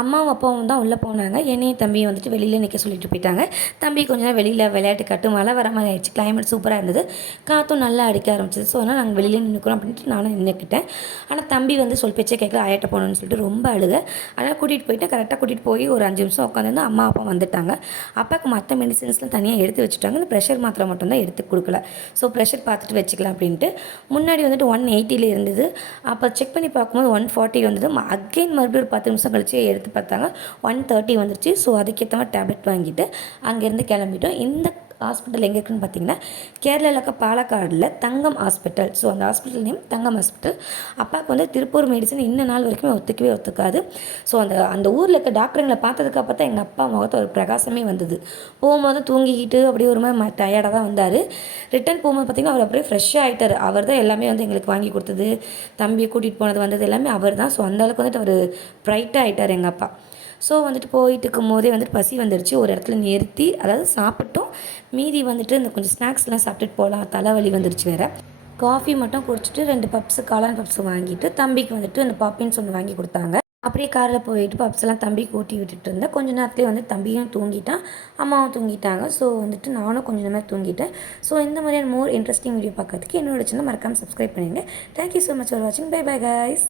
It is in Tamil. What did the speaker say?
அம்மாவும் அப்பாவும் தான் உள்ளே போனாங்க. என்னையும் தம்பியும் வந்துட்டு வெளியில நிற்க சொல்லிட்டு போயிட்டாங்க. தம்பி கொஞ்ச நேரம் வெளியில விளையாட்டு காட்டு மழை வர மாரி ஆயிடுச்சு. கிளைமேட் சூப்பரா இருந்தது. காத்தும் நல்லா அடிக்க ஆரம்பிச்சது. ஸோ, அதனால நாங்க வெளியிலே நின்னுக்கிறோம் அப்படின்ட்டு நானும் நின்னுக்கிட்டேன். ஆனா, தம்பி வந்து சொல் பேச்சே கேட்கல. ஆயாட்ட போகணும்னு சொல்லிட்டு ரொம்ப அழுக. அதனால கூட்டிகிட்டு போயிட்டேன். கரெக்ட்டா கூட்டிகிட்டு போய் ஒரு 5 நிமிஷம் உட்காந்துருந்து அம்மா, அப்பா வந்துட்டாங்க. அப்பாவுக்கு மத்த மெடிசின்ஸ்லாம் தனியா எடுத்து வச்சுட்டாங்க. இந்த ப்ரெஷர் மாத்திரை மட்டும் தான் எடுத்து குடுக்கல. ஸோ, ப்ரெஷர் பார்த்துட்டு வச்சுக்கலாம் அப்படின்ட்டு. முன்னாடி வந்துட்டு 180ல இருந்தது. அப்போ செக் பண்ணி பார்க்கும்போது 140 வந்தது. அகைன் மறுபடியும் ஒரு 10 நிமிஷம் கழிச்சு எடுத்து பார்த்தாங்க. 130 வந்துருச்சு. ஸோ, அதுக்கேத்த மாரி டேப்லெட் வாங்கிட்டு அங்கேருந்து கிளம்பிட்டோம். இந்த ஹாஸ்பிட்டல் எங்கே இருக்குன்னு பார்த்தீங்கன்னா, கேரளால இருக்க பாலக்காடுல தங்கம் ஹாஸ்பிட்டல். ஸோ, அந்த ஹாஸ்பிட்டல் நேம் தங்கம் ஹாஸ்பிட்டல். அப்பாவுக்கு வந்து திருப்பூர் மெடிசன் இன்ன நாள் வரைக்குமே ஒத்துக்காது. ஸோ, அந்த அந்த ஊரில் இருக்க டாக்டருங்கள பார்த்ததுக்கு அப்ப தான் எங்கள் அப்பா முகத்துல ஒரு பிரகாசமே வந்தது. போகும்போது தூங்கிக்கிட்டு அப்படியே ஒரு மாரி டயர்டாக தான் வந்தார். ரிட்டர்ன் போகும்போது பார்த்தீங்கன்னா, அவர் அப்படியே ஃப்ரெஷ்ஷாக ஆயிட்டாரு. அவர் தான் எல்லாமே வந்து எங்களுக்கு வாங்கி கொடுத்தது, தம்பியை கூட்டிகிட்டு போனது வந்தது எல்லாமே அவர் தான். ஸோ, அந்த அளவுக்கு வந்துட்டு அவர் பிரைட்டாக ஆயிட்டார் எங்கள் அப்பா. ஸோ, வந்துட்டு போயிட்டு இருக்கும்போதே வந்துட்டு பசி வந்துருச்சு. ஒரு இடத்துல நிறுத்தி அதாவது சாப்பிட்டோம். மீதி வந்துட்டு இந்த கொஞ்சம் ஸ்நாக்ஸ்லாம் சாப்பிட்டுட்டு போகலாம். தலைவலி வந்துருச்சு வேற. காஃபி மட்டும் குடிச்சிட்டு 2 பப்ஸு காளான் பப்ஸ் வாங்கிட்டு தம்பிக்கு வந்துட்டு அந்த பாப்பின்ஸ் ஒன்று வாங்கி கொடுத்தாங்க. அப்படியே காரில் போயிட்டு பப்ஸ்லாம் தம்பிக்கு ஊட்டி விட்டுட்டு இருந்தேன். கொஞ்ச நேரத்துலேயே வந்து தம்பியும் தூங்கிட்டான், அம்மாவும் தூங்கிட்டாங்க. ஸோ, வந்துட்டு நானும் கொஞ்ச நேரம் தூங்கிட்டேன். ஸோ, இந்த மாதிரியான மோர் இன்ட்ரெஸ்டிங் வீடியோ பார்க்கறதுக்கு என்னோட சேனலை மறக்காமல் சப்ஸ்கிரைப் பண்ணிடுங்க. Thank you so much for வாட்சிங். Bye bye guys.